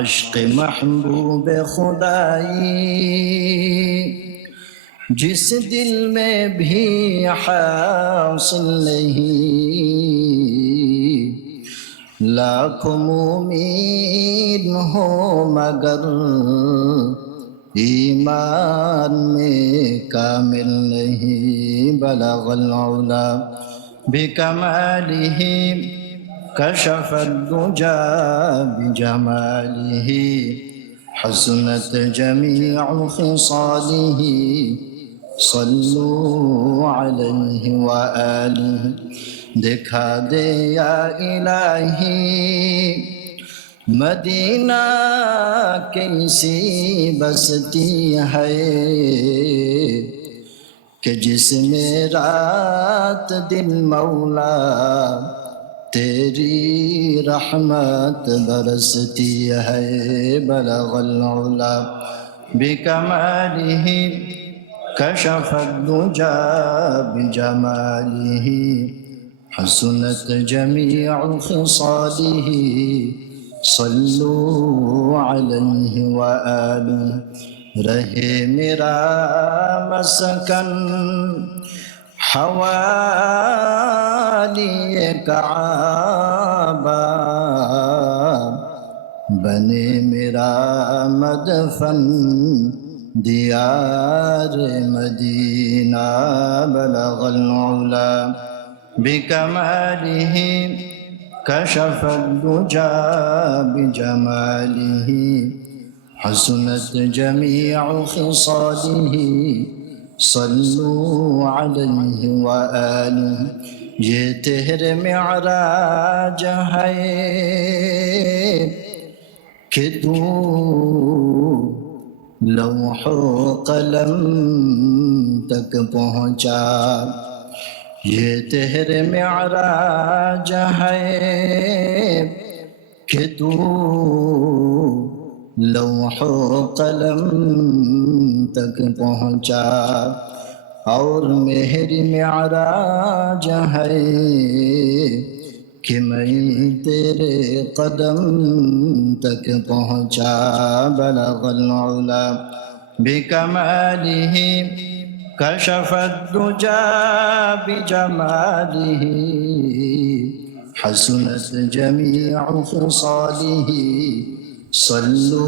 عشق محبوب خدائی जिस दिल में भी हासिल नहीं लाखों उम्मीद हो मगर ईमान में कामिल नहीं बलगल उला बिकमालिही कशफत दुजा बिजमालिही हसनत जमीउ खिसालिही सल्लू अलैहि व आलिहि दिखा दे या इलाही मदीना कैसी बसती है कि जिसमें रात दिन मौला तेरी रहमत बरसती है बलगल उला बिकमालिही कशफत दुजा बिजमालिही हसनत जमीउ खिसालिही सल्लू अलैहि व आलिहि रहे मेरा मस्कन हवाली काबा बने मेरा मदफन दियार मदीना बलगल उला बिकमालिही कशफत दुजा बिजमालिही हसनत जमीउ खिसालिही सल्लू अलैहि व आलिहि ये तेरे मिअराज है कि तू लौह कलम तक पहुँचा ये तेरे मिअराज है कि तू लौह कलम तक पहुँचा और मेरी मिअराज है कि मैं तेरे कदम तक पहुँचा बलगल उला बिकमालिही कशफत दुजा बिजमालिही हसनत जमीउ खिसालिही सल्लू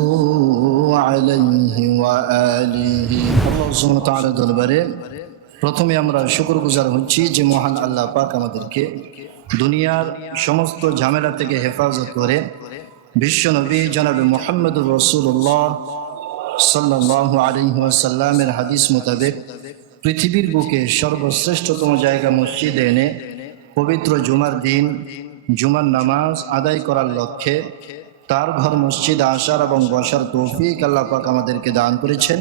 अलैहि व आलिहि আল্লাহ সুবহানাহু ওয়া তাআলা দরবারে প্রথমে আমরা শুকরগুজার হচ্ছি যে মহান আল্লাহ পাক আমাদেরকে দুনিয়ার সমস্ত ঝামেলা থেকে হেফাজত করে বিশ্ব নবী জনাবে মুহাম্মদুর রাসূলুল্লাহ সাল্লাল্লাহু আলাইহি ওয়াসাল্লামের হাদিস মোতাবেক পৃথিবীর বুকে সর্বশ্রেষ্ঠতম জায়গা মসজিদে এনে পবিত্র জুমার দিন জুমার নামাজ আদায় করার লক্ষ্যে তার ঘর মসজিদে আসার এবং বসার তৌফিক আল্লাহ পাক আমাদেরকে দান করেছেন।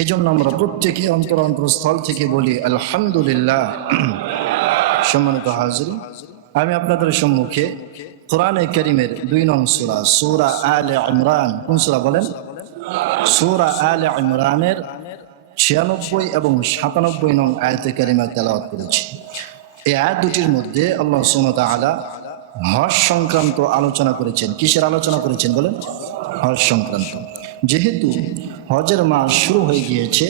এই জন্য আমরা প্রত্যেকে অন্তরস্থল থেকে বলি আলহামদুলিল্লাহ। সম্মানিত হাজির, আমি আপনাদের সম্মুখে কোরআনে কারীমের 2 নং সূরা সূরা আলে ইমরান, কোন সূরা বলেন? সূরা আলে ইমরানের 96 এবং 97 নং আয়াতে কারিমা তেলাওয়াত করেছি। এই আয়াত দুটির মধ্যে আল্লাহ সুবহানাহু ওয়া তাআলা হজ সংক্রান্ত আলোচনা করেছেন। কিসের আলোচনা করেছেন বলেন? হজ সংক্রান্ত। যেহেতু হজের মাস শুরু হয়ে গিয়েছে,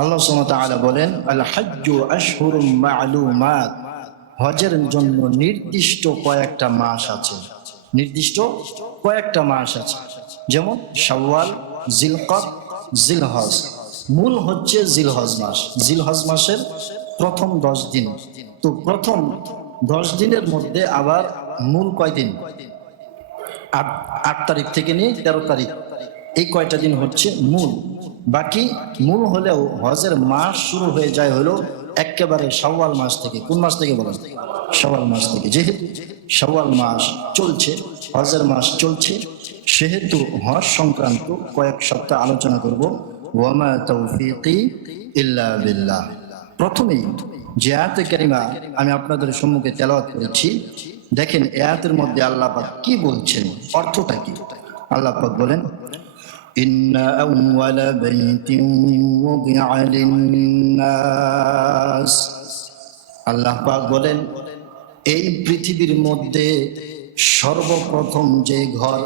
আল্লাহ সুবহানাহু ওয়া তাআলা বলেন আল হাজ্জু আশহুরুম মা'লুমাত, হজের জন্য নির্দিষ্ট কয়েকটা মাস আছে। নির্দিষ্ট কয়েকটা মাস আছে, যেমন শাওয়াল, জিলকদ, জিলহজ। মূল হচ্ছে জিলহজ মাস। জিলহজ মাসের প্রথম 10 দিন। তো প্রথম 10 দিনের মধ্যে আবার মূল কয়দিন? 8 তারিখ থেকে নিয়ে 13 তারিখ, এই কয়টা দিন হচ্ছে মূল। বাকি মূল হলেও হজের মাস শুরু হয়ে যায় হলো একেবারে শাওয়াল মাস থেকে। কোন মাস থেকে বলেন? শাওয়াল মাস থেকে। যেহেতু শাওয়াল মাস চলছে, হজের মাস চলছে, সেহেতু হজ সংক্রান্ত কয়েক সপ্তাহ আলোচনা করব। ওয়ামা তৌফিকি ইল্লা বিল্লাহ। প্রথমেই যে আয়াতে কারিমা আমি আপনাদের সম্মুখে তেলাওয়াত করেছি, দেখেন আয়াতের মধ্যে আল্লাহ পাক কি বলছেন, অর্থটা কি। আল্লাহ পাক বলেন ইন্না আউওয়ালা বাইতিন ওয়ুদিআ লিন-নাস। আল্লাহ পাক বলেন এই পৃথিবীর মধ্যে সর্বপ্রথম যে ঘর,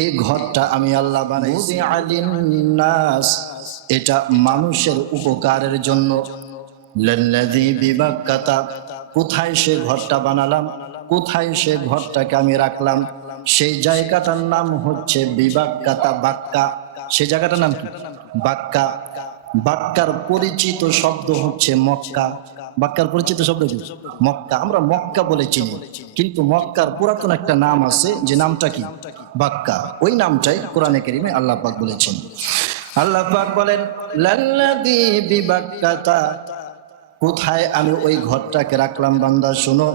এই ঘরটা আমি আল্লাহ বানাইছি আলিন্নাস, এটা মানুষের উপকারের জন্য। লাল্লাযী বিবাক্কাতা, কোথায় সে ঘরটা বানালাম, কোথায় সে ঘরটাকে আমি রাখলাম, সেই জায়গাটার নাম হচ্ছে বিবাক্কাতা, বাক্কা। সেই জায়গাটার নাম কি? বাক্কা। বাক্কার পরিচিত শব্দ হচ্ছে মক্কা। বাক্কার পরিচিত শব্দ কি? মক্কা। আমরা মক্কা বলে চিনি, কিন্তু মক্কার পুরাতন একটা নাম আছে, যে নামটা কি? বাক্কা। ওই নামটাই কোরআনে কারীমে আল্লাহ পাক বলেছেন। আল্লাহ পাক বলেন লাল্লাযী বিবাক্কাতা, কোথায় আমি ওই ঘরটাকে রাখলাম বান্দা শোনো,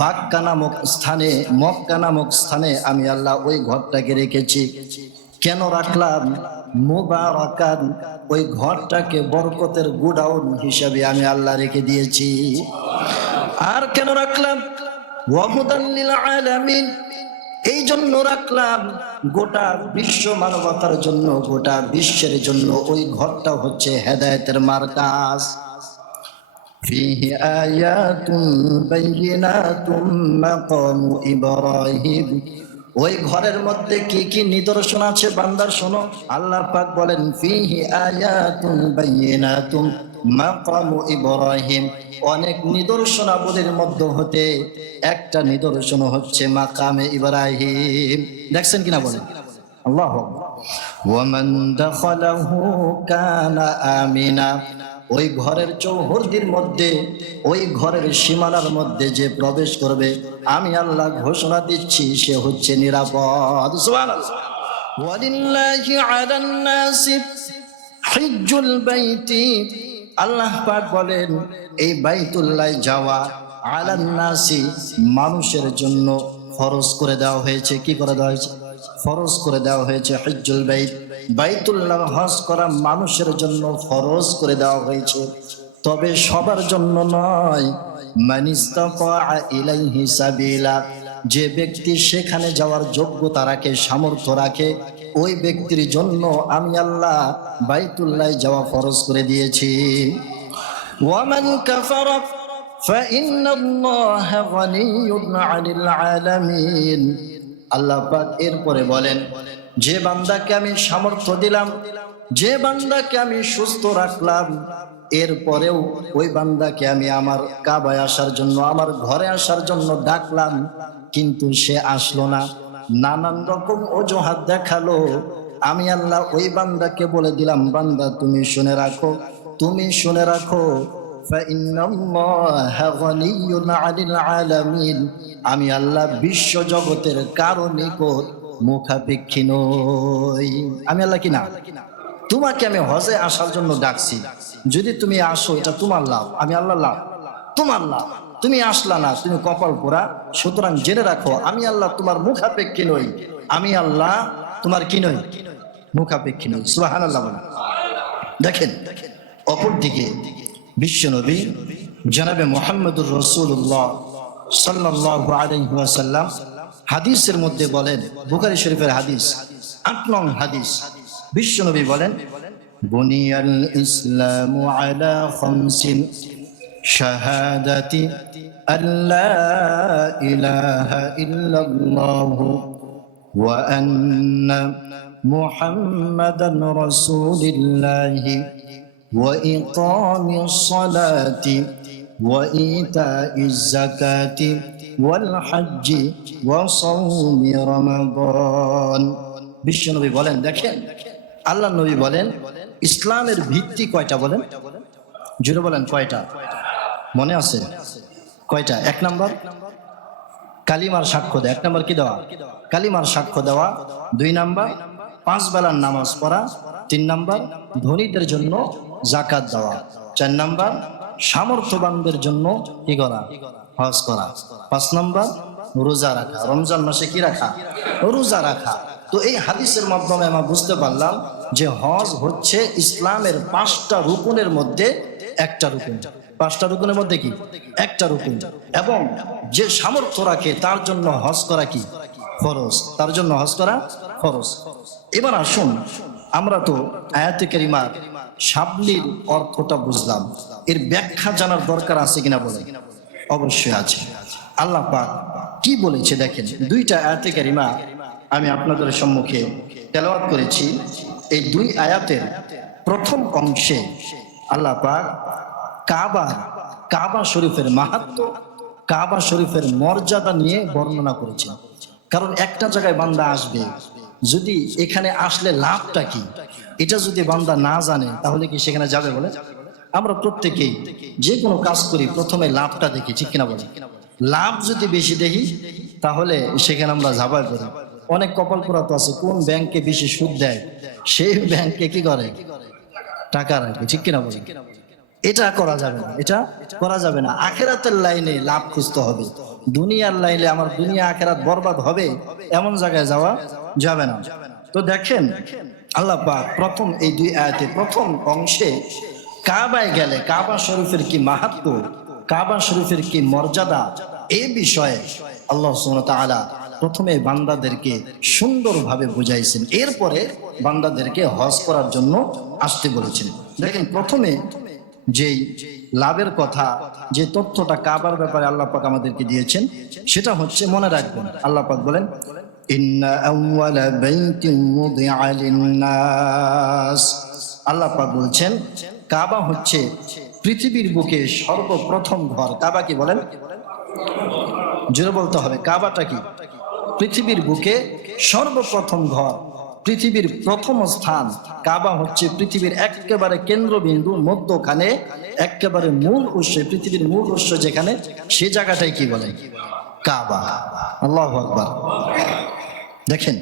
বাক্কা নামক স্থানে, মক্কা নামক স্থানে আমি আল্লাহ ওই ঘরটাকে রেখেছি। কেন রাখলাম? মুবারাকান, ওই ঘরটাকে বরকতের গোডাউন হিসাবে আমি আল্লাহ রেখে দিয়েছি। আর কেন রাখলাম? ওয়াহুদান লিল আলামিন, এই জন্য রাখলাম গোটা বিশ্ব মানবতার জন্য, গোটা বিশ্বের জন্য ওই ঘরটা হচ্ছে হেদায়েতের মার্কাজ। ফীহি আয়াতুন বাইয়িনাতুম মাকামু ইব্রাহিম, ওই ঘরের মধ্যে কি কি নিদর্শন আছে বান্দার শোনো। আল্লাহ পাক বলেন ফীহি আয়াতুন বাইয়িনাতুম মাকামু ইব্রাহিম, অনেক নিদর্শনাবলীর মধ্যে হতে একটা নিদর্শন হচ্ছে মাকামে ইব্রাহিম। দেখছেন কিনা বলেন? আল্লাহু আকবার। ওয়ামান দাখালাহু কানা আমিনা, ওই ঘরের চৌহদ্দির মধ্যে, ওই ঘরের সীমানার মধ্যে যে প্রবেশ করবে, আমি আল্লাহ ঘোষণা দিচ্ছি সে হচ্ছে নিরাপদ। সুবহানাল্লাহ। ওয়ালিল্লাহি আলান নাসি হিজ্জুল বাইতি, আল্লাহ পাক বলেন এই বাইতুল্লাহ যাওয়া আলান নাসি, মানুষের জন্য ফরজ করে দেওয়া হয়েছে। কি করে দেওয়া হয়েছে? ফরজ করে দেওয়া হয়েছে। হিজ্জুল বাইত, বাইতুল্লাহ হজ করা মানুষের জন্য ফরজ করে দেওয়া হয়েছে, তবে সবার জন্য নয়। মান ইসতাতা ইলাইহি সাবিলা, যে ব্যক্তি সেখানে যাওয়ার যোগ্যতা রাখে, সামর্থ্য রাখে, ওই ব্যক্তির জন্য আমি আল্লাহ বাইতুল্লাহ যাওয়া ফরজ করে দিয়েছি। ওয়ামান কাফারা ফাইন্নাল্লাহা গানিয়্যুন আনিল আলামিন, আল্লাহ পাক এরপরে বলেন যে বান্দাকে আমি সামর্থ্য দিলাম, যে বান্দাকে আমি সুস্থ রাখলাম, এরপরেও ওই বান্দাকে আমি আমার কাবায় আসার জন্য, আমার ঘরে আসার জন্য ডাকলাম, কিন্তু সে আসলো না, নানান রকম অজুহাত দেখালো। আমি আল্লাহ ওই বান্দাকে বলে দিলাম বান্দা তুমি শুনে রাখো, তুমি শুনে রাখো, ফাইন্নাল্লাহা গানিয়্যুন আনিল আলামিন, আমি আল্লাহ বিশ্ব জগতের কারো নিকট মুখাপেক্ষী নই। আমি আল্লাহ কি না? তোমাকে আমি হজে আসার জন্য ডাকছি, যদি তুমি আসো এটা তোমার লাভ, আমি আল্লাহ লাভ, তোমার লাভ। তুমি আসলা না, তুমি কপাল পোড়া। সুতরাং জেনে রাখো আমি আল্লাহ তোমার মুখাপেক্ষী নই, আমি আল্লাহ তোমার কি নই? মুখাপেক্ষী নই। সুবহানাল্লাহ। দেখেন অপরদিকে বিশ্বনবী জনাবে মুহাম্মদুর রাসূলুল্লাহ সাল্লাল্লাহু আলাইহি ওয়াসাল্লাম হাদিসের মধ্যে বলেন, বুখারী শরীফের হাদিস ৮ নং হাদিস, বিশ্বনবী বলেন বুনিয়াল ইসলামু আলা খামসিন শাহাদাতি আল্লা ইলাহা ইল্লাল্লাহু ওয়া আন্না মুহাম্মাদান রাসূলুল্লাহি وإقام الصلاة وإيتاء الزكاة والحج وصوم رمضان। বিশ্বনবী বলেন, দেখেন আল্লাহ নবী বলেন ইসলামের ভিত্তি কয়টা বলেন? জুড়ে বলেন কয়টা? মনে আছে কয়টা? 1 নাম্বার কালিমার সাক্ষ্য দেওয়া। 1 নাম্বার কি দেওয়া? কালিমার সাক্ষ্য দেওয়া। 2 নাম্বার 5 বেলার নামাজ পড়া। 3 নাম্বার ধনীদের জন্য যাকাত দেওয়া। 4 নাম্বার সামর্থ্যবানদের জন্য কি করা? হজ করা। 5 নাম্বার রোজা রাখা। রমজান মাসে কি রাখা? রোজা রাখা। তো এই হাদিসের মাধ্যমে আমরা বুঝতে পারলাম যে হজ হচ্ছে ইসলামের 5টা রুকুনের মধ্যে একটা রুকুন। 5টা রুকুনের মধ্যে কি? একটা রুকুন। এবং যে সামর্থ্য রাখে তার জন্য হজ করা কি? ফরজ। তার জন্য হজ করা ফরজ। এবার আসুন, আমরা তো আয়াতে কারিমার শাবলীর অর্থটা বুঝলাম, এর ব্যাখ্যা জানার দরকার আছে কিনা বলেন? অবশ্যই আছে। আল্লাহ পাক কি বলেছে দেখেন, 2টা আয়াতে কারিমা আমি আপনাদের সম্মুখে তেলাওয়াত করেছি, এই দুই আয়াতের প্রথম অংশে আল্লাহ পাক কাবা শরীফের মাহাত্ম্য, কাবা শরীফের মর্যাদা নিয়ে বর্ণনা করেছেন। কারণ একটা জায়গায় বান্দা আসবে, যদি এখানে আসলে লাভটা কি এটা যদি বান্দা না জানে, তাহলে কি সেখানে যাবে? বলে আমরা প্রত্যেকেই যে কোনো কাজ করি প্রথমে লাভটা দেখি, ঠিক কিনা বলে? লাভ যদি বেশি দেখি তাহলে সেখানে আমরা ঝাঁপাই করি। অনেক কপাল পোড়া তো আছে, কোন ব্যাংকে বেশি সুদ দেয় সেই ব্যাংকে কি করে, টাকা রাখে, ঠিক কিনা বলে? এটা করা যাবে না, এটা করা যাবে না। আখেরাতের লাইনে লাভ খুঁজতে হবে, দুনিয়ার লাইনে আমার দুনিয়া আখেরাত বরবাদ হবে এমন জায়গায় যাওয়া যাবে না। তো দেখেন আল্লাহ পাক প্রথম এই দুই আয়াতে প্রথম অংশে কাবায় গেলে কাবা শরীফের কি মাহাত্ম্য, কাবা শরীফের কি মর্যাদা, এই বিষয়ে আল্লাহ সুবহানাহু ওয়া তাআলা প্রথমে বান্দাদেরকে সুন্দরভাবে বুঝাইছেন, এরপরে বান্দাদেরকে হজ করার জন্য আসতে বলেছেন। দেখেন প্রথমে যেই লাভের কথা, যে তথ্যটা কাবার ব্যাপারে আল্লাহ পাক আমাদেরকে দিয়েছেন, সেটা হচ্ছে মনে রাখবেন। আল্লাহ পাক বলেন, ইন্না আউওয়ালা বাইতিন উযিআ লিন-নাস। আল্লাহ পাক বলছেন কাবা হচ্ছে পৃথিবীর বুকে সর্বপ্রথম ঘর। কাবা কি বলেন? জোরে বলতে হবে, কাবাটা কি? পৃথিবীর বুকে সর্বপ্রথম ঘর, পৃথিবীর প্রথম স্থান। কাবা হচ্ছে পৃথিবীর একেবারে কেন্দ্রবিন্দু, মধ্যখানে একেবারে মূল উৎস, পৃথিবীর মূল উৎস যেখানে, সে জায়গাটাই কি বলে? কাবা। আল্লাহু আকবার। দেখেন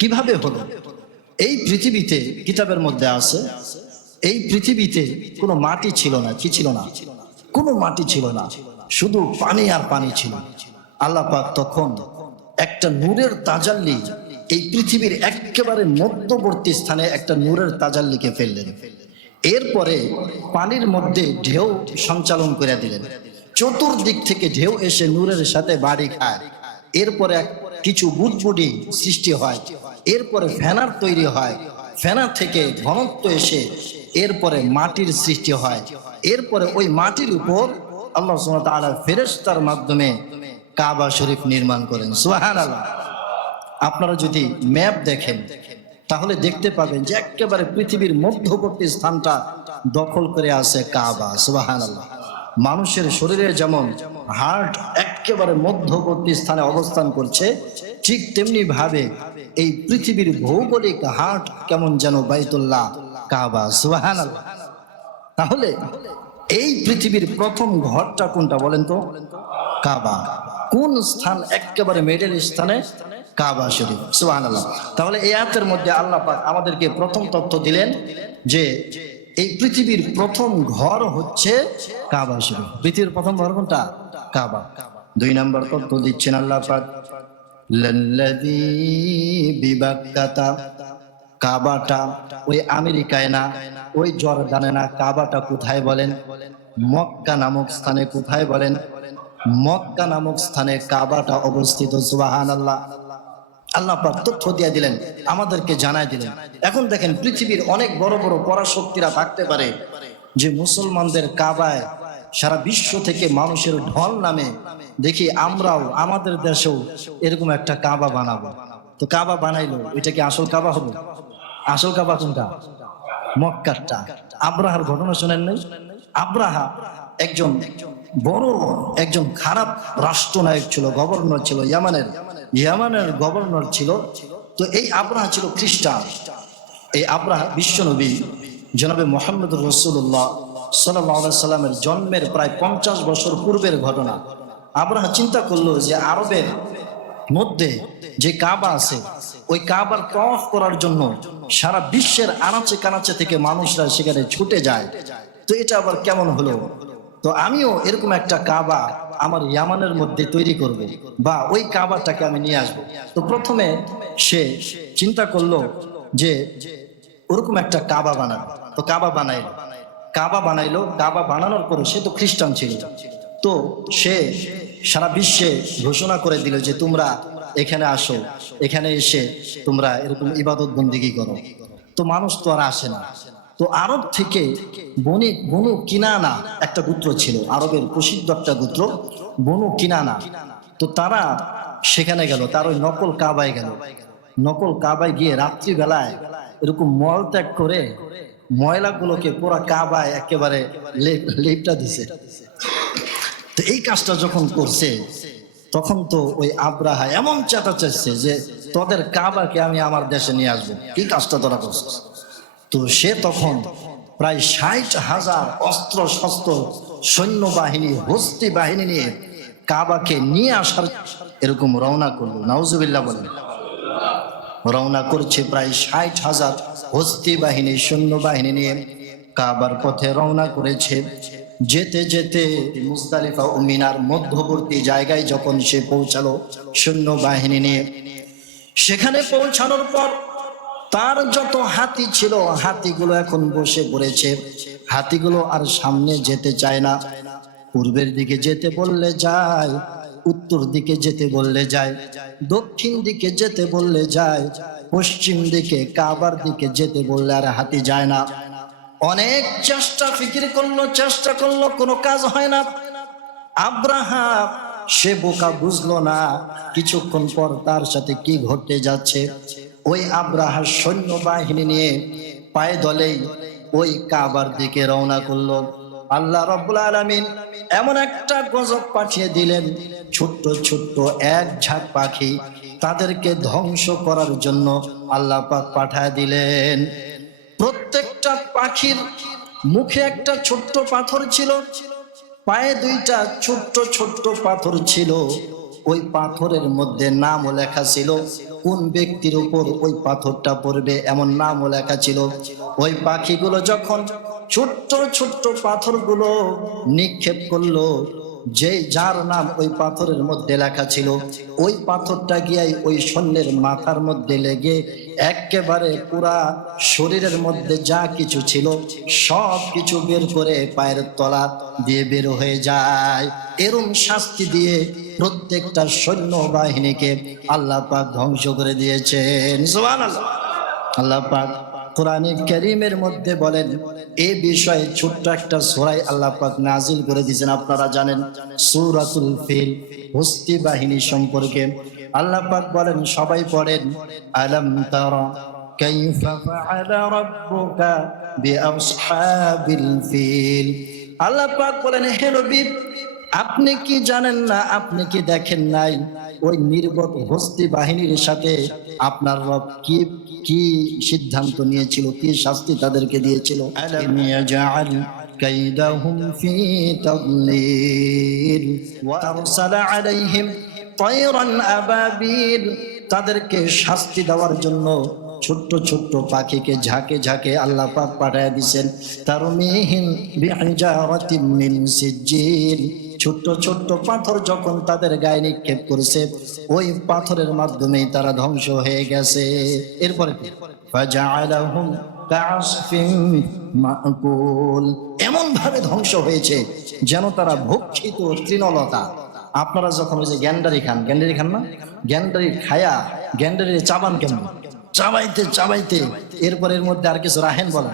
কিভাবে হলো। এই পৃথিবীতে কিতাবের মধ্যে আছে, এই পৃথিবীতে কোনো মাটি ছিল না। কি ছিল না? কোনো মাটি ছিল না, শুধু পানি আর পানি ছিল। আল্লাহ পাক তখন একটা নূরের তাজাল্লি এই পৃথিবীর একেবারে মধ্যবর্তী স্থানে একটা নূরের তাজাল্লিকে ফেললেন। এরপরে পানির মধ্যে ঢেউ সঞ্চালন করে দিলেন, চতুর্দিক থেকে ঢেউ এসে নূরের সাথে বাড়ি খায়। এরপরে কিছু বুদবুদি সৃষ্টি হয়, এরপরে ফেনার তৈরি হয়, ফেনা থেকে ঘনত্ব এসে এরপরে মাটির সৃষ্টি হয়। এরপরে ওই মাটির উপর আল্লাহ সুবহানাহু ওয়া তাআলা ফেরেশতার মাধ্যমে কাবা শরীফ নির্মাণ করেন। সুবহানাল্লাহ। আপনারা যদি ম্যাপ দেখেন তাহলে দেখতে পাবেন যে একেবারে পৃথিবীর মধ্যবর্তী স্থানটা দখল করে আছে কাবা। সুবহানাল্লাহ। মানুষের শরীরে যেমন হার্ট একেবারে মধ্যবর্তী স্থানে অবস্থান করছে, ঠিক তেমনি ভাবে এই পৃথিবীর ভৌগোলিক হার্ট কেমন যেন বাইতুল্লাহ, কাবা। সুবহানাল্লাহ। তাহলে এই পৃথিবীর প্রথম ঘরটা কোনটা বলেন তো? কাবা। কোন স্থান? একেবারে মিডল স্থানে কাবা শরীফ। সুবহানাল্লাহ। তাহলে এই আয়াতের মধ্যে আল্লাহ পাক আমাদেরকে প্রথম তথ্য দিলেন যে এই পৃথিবীর প্রথম ঘর হচ্ছে কাবা শরীফ। পৃথিবীর প্রথম ঘর কোনটা? কাবা। দুই নম্বর তথ্য দিচ্ছেন আল্লাহ পাক, লাল্লাযী বিবাক্কাতা। কাবাটা ওই আমেরিকায় না, ওই জর্দানে না, কাবাটা কোথায় বলেন? মক্কা নামক স্থানে। কোথায় বলেন? মক্কা নামক স্থানে কাবাটা অবস্থিত। সুবহানাল্লাহ। আল্লাহ পাক তথ্য দিয়ে দিলেন, আমাদেরকে জানাই দিলেন। এখন দেখেন পৃথিবীর অনেক বড় বড় পরাশক্তিরা থাকতে পারে যে মুসলমানদের কাবায় সারা বিশ্ব থেকে মানুষের ঢল নামে, দেখি আমরাও আমাদের দেশেও এরকম একটা কাবা বানাবো। তো কাবা বানাইলো, এটা কি আসল কাবা হবে? আসল কাবা কোনটা? মক্কারটা। আব্রাহার ঘটনা শোনেন নাই? আব্রাহা একজন বড় একজন খারাপ রাষ্ট্রনায়ক ছিল, গভর্নর ছিল, ইয়ামানের গভর্নর ছিল। তো এই আব্রাহা ছিল খ্রিস্টান। এই আব্রাহা বিশ্বনবী জনাবে মুহাম্মদ রাসূলুল্লাহ সাল্লাল্লাহু আলাইহি সাল্লামের জন্মের প্রায় 50 বছর পূর্বের ঘটনা। আব্রাহা চিন্তা করলো যে আরবের মধ্যে যে কাবা আছে, ওই কাবার তওয়াফ করার জন্য সারা বিশ্বের আনাচে কানাচে থেকে মানুষরা সেখানে ছুটে যায়। তো এটা আবার কেমন হলো? তো আমিও এরকম একটা কাবা আমার ইয়ামানের মধ্যে তৈরি করব, বা ওই কাবাটাকে আমি নিয়ে আসবো। তো প্রথমে সে চিন্তা করলো যে ওরকম একটা কাবা বানাবো। তো কাবা বানাইলো। কাবা বানানোর পরে সে তো খ্রিস্টান ছিল, তো সে সারা বিশ্বে ঘোষণা করে দিল যে তোমরা এখানে আসো, এখানে এসে তোমরা এরকম ইবাদত বন্দেগী করো। তো মানুষ তো আর আসে না। তো আরব থেকে বনু কিনানা একটা গোত্র ছিল, আরবের প্রসিদ্ধ একটা গোত্র বনু কিনানা। তো তারা সেখানে গেল, তার ওই নকল কাবায় গেল। নকল কাবায় গিয়ে রাত্রিবেলায় এরকম মল ত্যাগ করে ময়লাগুলোকে পুরো কাবায় একেবারে লেপটা দিছে। তো এই কাজটা যখন করছে তখন তো ওই আব্রাহা এমন চেঁচাচ্ছে যে তোদের কাবাকে আমি আমার দেশে নিয়ে আসবো, কি কাজটা তোরা করছিস। তো সে তখন প্রায় 60,000 অস্ত্র শস্ত্র সৈন্যবাহিনী হস্তি বাহিনী নিয়ে কাবাকে নিয়ে আসার এরকম রওনা করলো। নাউজুবিল্লাহ বলেন। রওনা করছে প্রায় 60,000 হস্তি বাহিনী সৈন্যবাহিনী নিয়ে কাবার পথে রওনা করেছে। যেতে যেতে মুজদালিফা ও মিনার মধ্যবর্তী জায়গায় যখন সে পৌঁছালো সৈন্যবাহিনী নিয়ে, সেখানে পৌঁছানোর পর তার যত হাতি ছিল হাতিগুলো এখন বসে পড়েছে। হাতিগুলো আর সামনে যেতে চায় না। পূর্বের দিকে যেতে বললে যায়, উত্তর দিকে যেতে বললে যায়, দক্ষিণ দিকে যেতে বললে যায়, পশ্চিম দিকে কাবার দিকে যেতে বললে আর হাতি যায় না। অনেক চেষ্টা ফিকির করলো, চেষ্টা করলো, কোনো কাজ হয় না। আব্রাহা সে বোকা, বুঝলো না কিছুক্ষণ পর তার সাথে কি ঘটতে যাচ্ছে। ওই আব্রাহার সৈন্যবাহিনী নিয়ে পায়ে দলেই ওই কাবার দিকে রওনা করলো। আল্লাহ রাব্বুল আলামিন এমন একটা গজব পাঠিয়ে দিলেন, ছোট্ট ছোট্ট এক ঝাঁক পাখি, তাদেরকে ধ্বংস করার জন্য আল্লাহ পাক পাঠায় দিলেন। প্রত্যেকটা পাখির মুখে একটা ছোট্ট পাথর ছিল, পায়ে দুইটা ছোট্ট ছোট্ট পাথর ছিল। ওই পাথরের মধ্যে নামও লেখা ছিল, কোন ব্যক্তির উপর ওই পাথরটা পড়বে এমন নামও লেখা ছিল। ওই পাখিগুলো যখন ছোট্ট ছোট্ট পাথরগুলো নিক্ষেপ করলো, যে যার নাম ওই পাথরের মধ্যে লেখা ছিল, ওই পাথরটা গিয়ে ওই সৈন্যের মাথার মধ্যে লেগে একেবারে পুরা শরীরের মধ্যে যা কিছু ছিল সব কিছু বের করে পায়ের তলা দিয়ে বের হয়ে যায়। এরম শাস্তি দিয়ে প্রত্যেকটা সৈন্যবাহিনীকে আল্লাহ পাক ধ্বংস করে দিয়েছেন। সুবহানাল্লাহ। আল্লাহ পাক কোরআনে কারীমের মধ্যে বলেন, এই বিষয়ে ছোট্ট একটা সূরা আল্লাহ পাক নাজিল করে দিয়েছেন, আপনারা জানেন, সূরাতুল ফিল, হস্তি বাহিনী সম্পর্কে আল্লাহ পাক বলেন, সবাই পড়েন, আলাম তারা কাইফা ফাআলা রাব্বুকা বিআসহাবিল ফিল। আল্লাহ পাক বলেন, হে নবী আপনি কি জানেন না, আপনি কি দেখেন নাই ওই নির্বোধ হস্তি বাহিনীর সাথে আপনার রব কি কি সিদ্ধান্ত নিয়েছিল, কি শাস্তি তাদেরকে দিয়েছিল। আলাম ইয়াজআল কাইদাহুম ফি তাদলিল ওয়া আরসালা আলাইহিম তায়রান আবাবিল। তাদেরকে শাস্তি দেওয়ার জন্য ছোট্ট ছোট্ট পাখিকে ঝাঁকে ঝাঁকে আল্লাহ পাক পাঠিয়ে দিয়েছেন। তারমিহিম বিহিজারাতিন মিন সিজ্জিল। ছোট্ট ছোট্ট পাথর যখন তাদের গায়ে নিক্ষেপ করেছে, ওই পাথরের মাধ্যমেই তারা ধ্বংস হয়ে গেছে। এরপরে ফাজআলাহুম কাআসফিন মাকুল, এমন ভাবে ধ্বংস হয়েছে যেন তারা ভক্ষিত তৃণলতা। আপনারা যখন ওই যে গ্যান্ডারি খান না, গ্যান্ডারি খায়া গ্যান্ডারি চাবান কেমন, চাবাইতে চাবাইতে এরপর এর মধ্যে আর কিছু রাখেন বলা,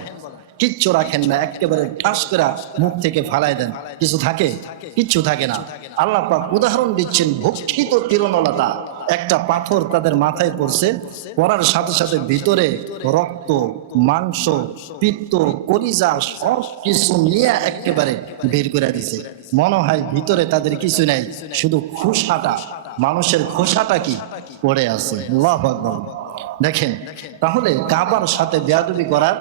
কিচ্ছু রাখেন না, একেবারে ঠাস করে মুখ থেকে ফালাই দেন, কিছু থাকে? কিচ্ছু থাকে না। আল্লাহ পাক উদাহরণ দিচ্ছেন, ভক্ষিত তৃণলতা। একটা পাথর তাদের মাথায় পড়ছে, পড়ার সাথে সাথে ভিতরে রক্ত, মাংস, পিত্ত, কলিজা সব কিছু নিয়ে একেবারে বের করে দিছে। মনে হয় ভিতরে তাদের কিছু নাই, শুধু খোসাটা, মানুষের খোসাটা কি পড়ে আছে। আল্লাহু আকবার। দেখেন, তাহলে কাবার সাথে বেয়াদবি করার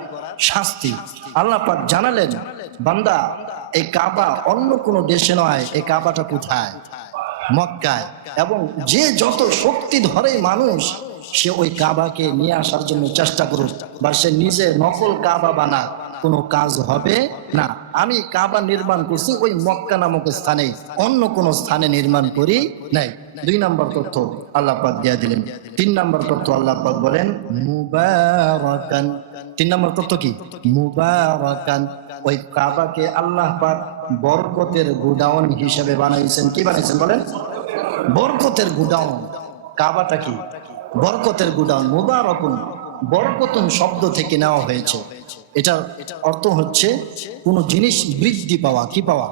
শাস্তি আল্লাহ পাক জানালেন, বান্দা এই কাবা অন্য কোনো দেশে নয়, এই কাবাটা কোথায়? মক্কায়। এবং যে যত শক্তি ধরে মানুষ, সে ওই কাবাকে নিয়ে আসার জন্য চেষ্টা করুক, বা সে নিজে নকল কাবা বানাক, কোনো কাজ হবে না। আমি কাবা নির্মাণ করছি ওই মক্কা নামক স্থানে, অন্য কোনো স্থানে নির্মাণ করি নাই। 2 নম্বর তথ্য আল্লাহ পাক দিয়ে দিলেন। 3 নম্বর তথ্য আল্লাহ পাক বলেন মুবারাকান। 3 নম্বর তথ্য কি? মুবারাকান। ওই কাবাকে আল্লাহ পাক বরকতের গোডাউন হিসেবে বানাইছেন। কি বানাইছেন বলেন? বরকতের গোডাউন। কাবাটা কি? বরকতের গোডাউন। মুবারাকুন, বরকতুন শব্দ থেকে নেওয়া হয়েছে। এটা অর্থ হচ্ছে কোন জিনিস বৃদ্ধি পাওয়া। কি পাওয়া?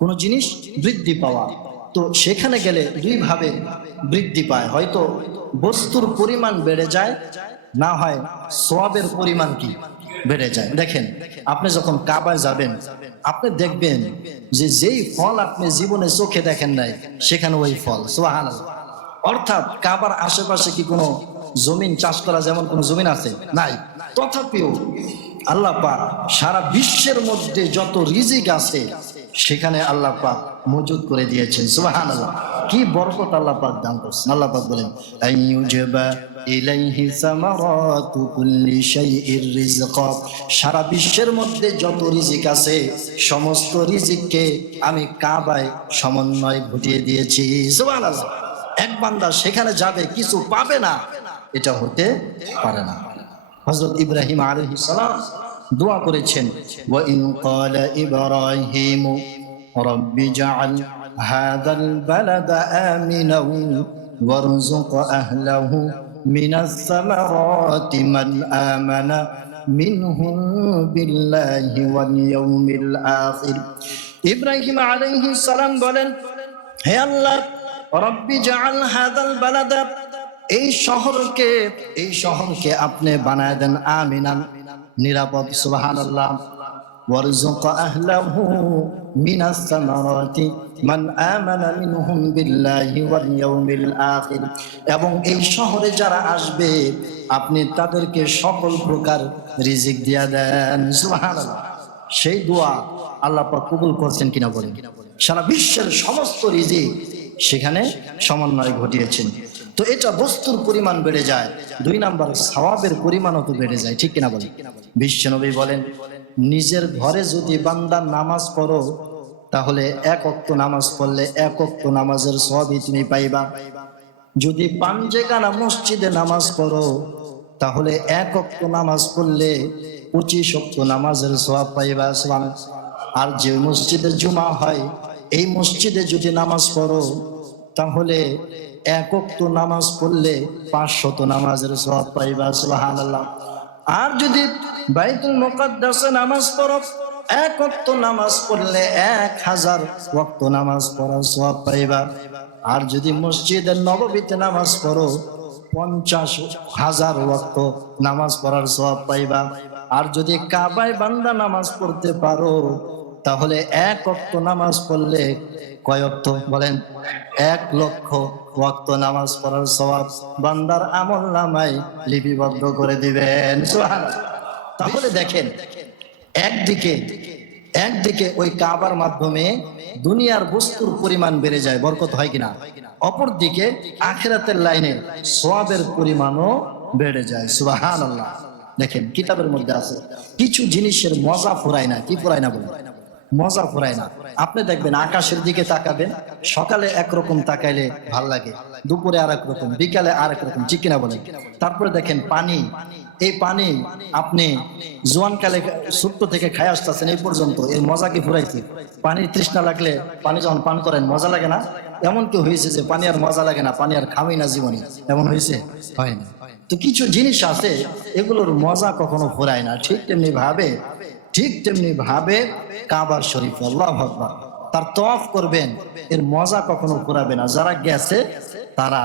কোন জিনিস বৃদ্ধি পাওয়া। তো সেখানে গেলে দুই ভাবে বৃদ্ধি পায়, হয়তো বস্তুর পরিমাণ বেড়ে যায়, না হয় সওয়াবের পরিমাণ কি বেড়ে যায়। দেখেন, আপনি যখন কাবায় যাবেন আপনি দেখবেন যে যেই ফল আপনি জীবনে চোখে দেখেন নাই সেখানে ওই ফল, সুবহানাল্লাহ। অর্থাৎ কাবার আশেপাশে কি কোনো জমিন চাষ করা যেমন কোনো জমিন আছে? নাই। তথাপিও আল্লাহ পাক সারা বিশ্বের মধ্যে যত রিজিক আছে সেখানে আল্লাহ পাক মজুদ করে দিয়েছেন, সুবহানাল্লাহ। কি বরকত আল্লাহ পাক দান করেছেন। আল্লাহ পাক বলেন, আইয়ুজবা ইলাইহি সামারাতু কুল্লি শাইইর রিজকা। সারা বিশ্বের মধ্যে যত রিজিক আছে সমস্ত রিজিককে আমি কাবায় সমন্বয় ঘটিয়ে দিয়েছি, সুবহানাল্লাহ। এক বান্দা সেখানে যাবে কিছু পাবে না, এটা হতে পারে না। হযরত ইব্রাহিম আলাইহিস সালাম দোয়া করেছেন, ওয়া ইন ক্বালা ইব্রাহিম রাব্বি জাআল হাযাল বালাদা আমিনাও ওয়ারযুক আহলাহু মিনাস সামারাতি মান আমানা মিনহুম বিল্লাহি ওয়াল ইয়াউমিল আখির। ইব্রাহিম আলাইহিস সালাম বলেন, হে আল্লাহ, রব্বি জাআল হাযাল বালাদা, এই শহরকে আপনি বানায় দেন আমিনান, নিরাপদ, সুবহানাল্লাহ। ওয়ারযুক আহলাহু মিনাস সামারাতি মান আমানা মিনহুম বিল্লাহি ওয়াল ইয়াউমিল আখির, এবং এই শহরে যারা আসবে আপনি তাদেরকে সকল প্রকার রিজিক দিয়া দেন, সুবহানাল্লাহ। সেই দোয়া আল্লাহ পাক কবুল করছেন কিনা বলেন। সারা বিশ্বের সমস্ত রিজিক সেখানে সমন্বয় ঘটিয়েছেন। তো এটা বস্তুর পরিমাণ বেড়ে যায়, দুই নাম্বার সওয়াবের পরিমাণও তো বেড়ে যায়, ঠিক কিনা বলেন। বিশ্বনবী বলেন, নিজের ঘরে যদি বান্দা নামাজ পড়ো তাহলে এক ওয়াক্ত নামাজ পড়লে এক ওয়াক্ত নামাজের সওয়াবই তুমি পাইবা। যদি পাঞ্জেখানা মসজিদে নামাজ পড়ো তাহলে এক ওয়াক্ত নামাজ পড়লে 25 ওয়াক্ত নামাজের সওয়াব পাইবা, সুবহানাল্লাহ। আর যে মসজিদে জুমা হয় এই মসজিদে যদি নামাজ পড়ো তাহলে এক ওয়াক্ত নামাজ পড়লে 500 নামাজের সওয়াব পাইবা, সুবহানাল্লাহ। আর যদি বাইতুল মুকাদ্দাসে নামাজ পড়ো এক ওয়াক্ত নামাজ পড়লে 1000 ওয়াক্ত নামাজ পড়ার সওয়াব পাইবা। আর যদি মসজিদের নববীতে নামাজ পড়ো 50,000 ওয়াক্ত নামাজ পড়ার সওয়াব পাইবা। আর যদি কাবায় বান্দা নামাজ পড়তে পারো তাহলে এক ওয়াক্ত নামাজ পড়লে কয় ওয়াক্ত বলেন? 1 লক্ষ ওয়াক্ত নামাজ পড়ার সওয়াব বান্দার আমলনামায় লিপিবদ্ধ করে দিবেন, সুবহানাল্লাহ। তাহলে দেখেন, একদিকে ওই কাবার মাধ্যমে দুনিয়ার বস্তুর পরিমাণ বেড়ে যায়, বরকত হয় কিনা, অপরদিকে আখিরাতের লাইনে সওয়াবের পরিমাণও বেড়ে যায়, সুবহানাল্লাহ। দেখেন, কিতাবের মধ্যে আছে কিছু জিনিসের মজা ফুরায় না। কি ফুরায় না বলেন? মজা ফুরায় না। আপনি দেখবেন আকাশের দিকে তাকাবেন, সকালে একরকম তাকাইলে ভাল লাগে, দুপুরে আর এক রকম, বিকালে আর এক রকম, ঠিক কিনা বলেন। তারপরে দেখেন পানি, এই পানি আপনি জোয়ানকালে ছোট্ট থেকে খাই আসতেছেন এই পর্যন্ত, এর মজা কি ফুরাইছে? পানির তৃষ্ণা লাগলে পানি যখন পান করেন মজা লাগে না? এমন কি হয়েছে যে পানি আর মজা লাগে না, পানি আর খাওয়াই না জীবনে? এমন হয়েছে? হয় না। তো কিছু জিনিস আছে এগুলোর মজা কখনো ফুরায় না। ঠিক তেমনি ভাবে কাবার শরীফ, আল্লাহু আকবার, তার তওয়াফ করবেন, এর মজা কখনো ফুরাবে না। যারা গেছে তারা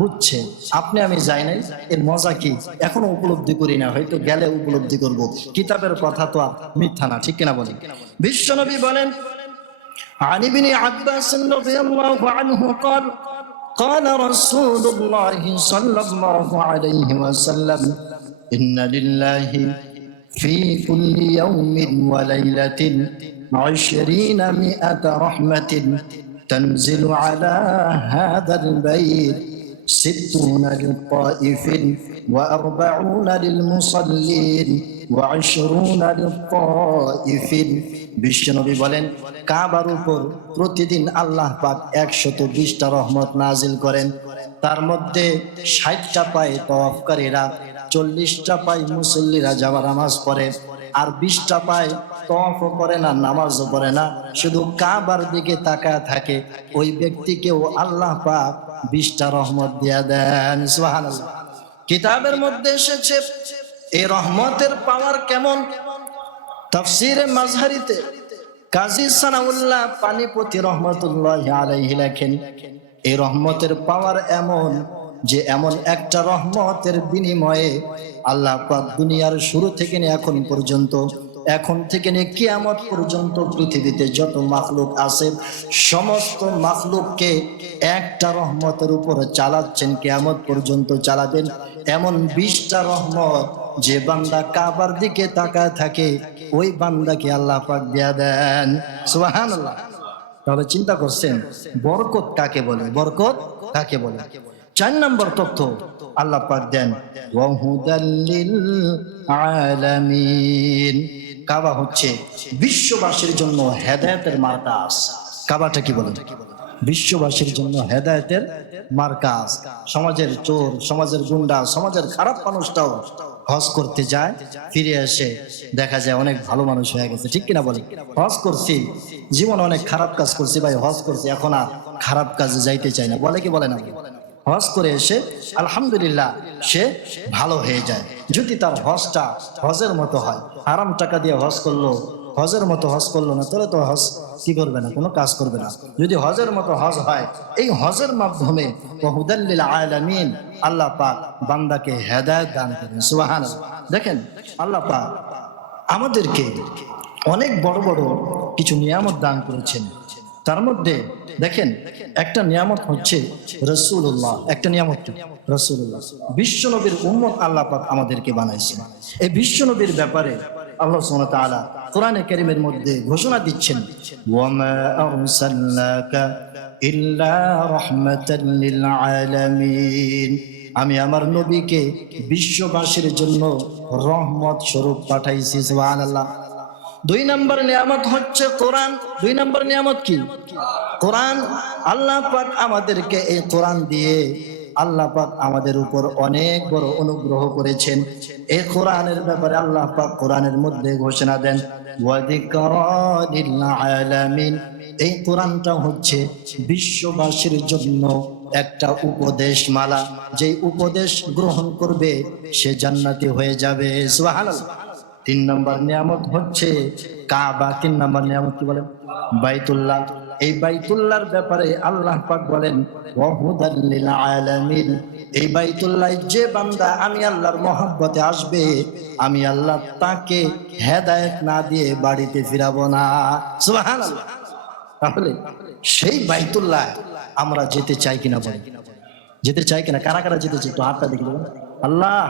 বুঝছে, আপনি আমি যাই নাই, এর মজা কি এখনো উপলব্ধি করি না, হয়তো গেলে উপলব্ধি করব। কিতাবের কথা তো আর মিথ্যা না, ঠিক কিনা বলেন। বিশ্বনবী বলেন, عن ابن عباس رضي الله عنه قال قال رسول الله صلى الله عليه وسلم إن لله في كل يوم وليلة 20 رحمة تنزل على هذا البيت 60 للطائفين و40 للمصلين و20 للطائفين। বিশ্বনবী বলেন, কাবার উপর প্রতিদিন আল্লাহ পাক 120টা রহমত নাজিল করেন। তার মধ্যে 60টা পায় তওয়াফকারীরা, 40টা পায় মুসল্লিরা যারা নামাজ পড়ে, আর 20টা পায় তওয়াফও করে না, নামাজও পড়ে না, শুধু কাবার দিকে তাকায় থাকে। ওই ব্যক্তিকেও আল্লাহ পাক 20টা রহমত দিয়া দেন, সুবহানাল্লাহ। কিতাবের মধ্যে এসেছে এই রহমতের পাওয়ার কেমন। তাফসীরে মাযহারিতে কাজী সানাউল্লাহ পানিপতি রহমতুল্লাহ আলাইহি লেখেন, এই রহমতের পাওয়ার এমন যে এমন একটা রহমতের বিনিময়ে আল্লাহ পাক দুনিয়ার শুরু থেকে নিয়ে এখন থেকে নিয়ে কিয়ামত পর্যন্ত পৃথিবীতে যত মাখলুক আছে সমস্ত মাখলুককে একটা রহমতের উপরে চালাচ্ছেন, কিয়ামত পর্যন্ত চালাবেন। এমন 20টা রহমত যে বান্দা কাবার দিকে তাকায় থাকে ওই বান্দাকে আল্লাহ পাক দিয়া দেন। সুবহানাল্লাহ। তাহলে চিন্তা করছেন বরকত কাকে বলে, বরকত কাকে বলে। 4 নম্বর তথ্য আল্লাহ পাক দেন ওয়া হুদাল্লিল আলামিন। কাবা হচ্ছে বিশ্ববাসীর জন্য হেদায়েতের মার্কাজ। কাবাটা কি বলে? বিশ্ববাসীর জন্য হেদায়েতের মার্কাজ। সমাজের চোর, সমাজের গুন্ডা, সমাজের খারাপ মানুষটাও হজ করতে যায়, ফিরে এসে দেখা যায় অনেক ভালো মানুষ হয়ে গেছে। ঠিক কিনা বলে? হজ করছি, জীবন অনেক খারাপ কাজ করছি ভাই, হজ করছি এখন আর খারাপ কাজে যাইতে চাই না, বলে কি বলে না? হজ করে এসে আলহামদুলিল্লাহ সে ভালো হয়ে যায়, যদি তার হজটা হজের মতো হয়। হারাম টাকা দিয়ে হজ করলো, হজের মতো হজ করলো না, তাহলে তো হজ কি করবে না, কোনো কাজ করবে না। যদি হজের মতো হজ হয়, এই হজের মাধ্যমে হুদাল্লিল আলামিন আল্লাহ পাক বান্দাকে হেদায়েত দান করেন। সুবহানাল্লাহ। দেখেন আল্লাহ পাক আমাদেরকে অনেক বড় বড় কিছু নিয়ামত দান করেছেন। তার মধ্যে দেখেন একটা নিয়ামত হচ্ছে রাসূলুল্লাহ। একটা নিয়ামত রাসূলুল্লাহ, বিশ্ব নবীর উম্মত আল্লাহ পাক আমাদেরকে বানাইছেন। এই বিশ্ব নবীর ব্যাপারে আল্লাহ সুবহানাহু ওয়া তাআলা কোরআনে কারীমের মধ্যে ঘোষণা দিচ্ছেন ওয়া মা আরসালনাকা ইল্লা রাহমাতাল লিল আলামিন। আমি আমার নবীকে বিশ্ববাসীর জন্য রহমত স্বরূপ পাঠাইছি। সুবহানাল্লাহ। 2 নম্বর নিয়ামত হচ্ছে কোরআন। 2 নম্বর নিয়ামত কি? কোরআন। আল্লাহ পাক আমাদেরকে এই কোরআন দিয়ে আল্লাহ পাক আমাদের উপর অনেক বড় অনুগ্রহ করেছেন। এই কোরআনের ব্যাপারে আল্লাহ পাক কোরআনের মধ্যে ঘোষণা দেন ওয়া যিকরা লিল আলামিন। এই কোরআনটা হচ্ছে বিশ্ববাসীর জন্য একটা উপদেশ মালা, যে উপদেশ গ্রহণ করবে সে জান্নাতি হয়ে যাবে। সুবহানাল্লাহ। 3 নম্বর নিয়ামত হচ্ছে কাবা। 3 নম্বর নিয়ামত কি বলেন? বাইতুল্লাহ। এই বাইতুল্লাহর ব্যাপারে আল্লাহ পাক বলেন ওয়া হুদাল্লিল আলামিন। এই বাইতুল্লাহ যে বান্দা আমি আল্লাহর মহব্বতে আসবে, আমি আল্লাহ তাকে হেদায়েত না দিয়ে বাড়িতে ফিরাবো না। সুবহানাল্লাহ। তাহলে সেই বাইতুল্লাহ আমরা যেতে চাই কিনা বলেন? যেতে চাই কিনা? কারা কারা যেতে চাই একটু হাতটা দেখি বলেন। আল্লাহ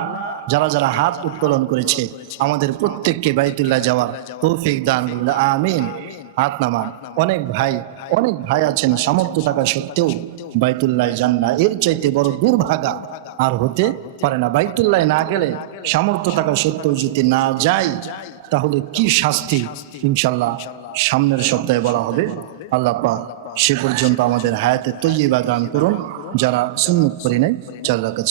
যারা যারা হাত উত্তোলন করেছে আমাদের প্রত্যেককে বাইতুল্লাহ যাওয়ার তৌফিক দান করুন, আমিন। হাত নামান। অনেক ভাই আছেন সামর্থ্য থাকা সত্ত্বেও বাইতুল্লাহ যান না। এর চাইতে বড় দুর্ভাগা আর হতে পারে না। বাইতুল্লাহ না গেলে, সামর্থ্য থাকা সত্ত্বেও যদি না যাই, তাহলে কি শাস্তি ইনশাআল্লাহ সামনের সপ্তাহে বলা হবে। আল্লাহ পাক সে পর্যন্ত আমাদের হায়াতে তৈয়বা দান করুন। যারা সুন্নত পড়ি নাই, আল্লাহর কাছে